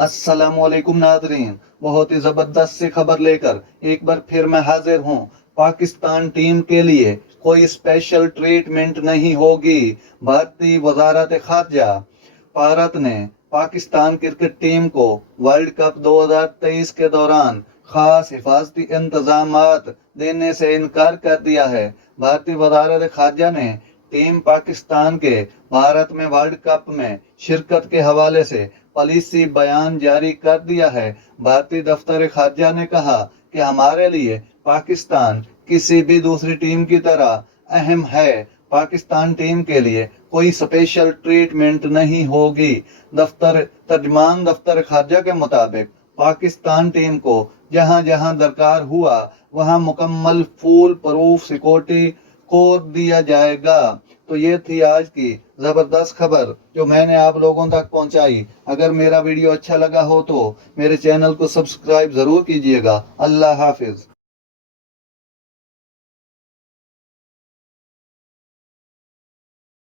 अस्सलाम वालेकुम नाज़रीन, बहुत ही ज़बरदस्त सी खबर लेकर एक बार फिर मैं हाजिर हूँ। पाकिस्तान टीम के लिए कोई स्पेशल ट्रीटमेंट नहीं होगी। भारतीय वज़ारत ख़ारजा भारत ने पाकिस्तान क्रिकेट टीम को वर्ल्ड कप 2023 के दौरान खास हिफाजती इंतजामात देने से इनकार कर दिया है। भारतीय वज़ारत ख़ारजा ने टीम पाकिस्तान के भारत में वर्ल्ड कप में शिरकत के हवाले से पॉलिसी बयान जारी कर दिया है। भारतीय दफ्तर खारजा ने कहा कि हमारे लिए पाकिस्तान किसी भी दूसरी टीम की तरह अहम है। पाकिस्तान टीम के लिए कोई स्पेशल ट्रीटमेंट नहीं होगी। तर्जमान दफ्तर खारजा के मुताबिक पाकिस्तान टीम को जहां जहां दरकार हुआ वहां मुकम्मल फूल प्रूफ सिक्योरिटी को दिया जाएगा। तो ये थी आज की जबरदस्त खबर जो मैंने आप लोगों तक पहुंचाई। अगर मेरा वीडियो अच्छा लगा हो तो मेरे चैनल को सब्सक्राइब जरूर कीजिएगा। अल्लाह हाफिज।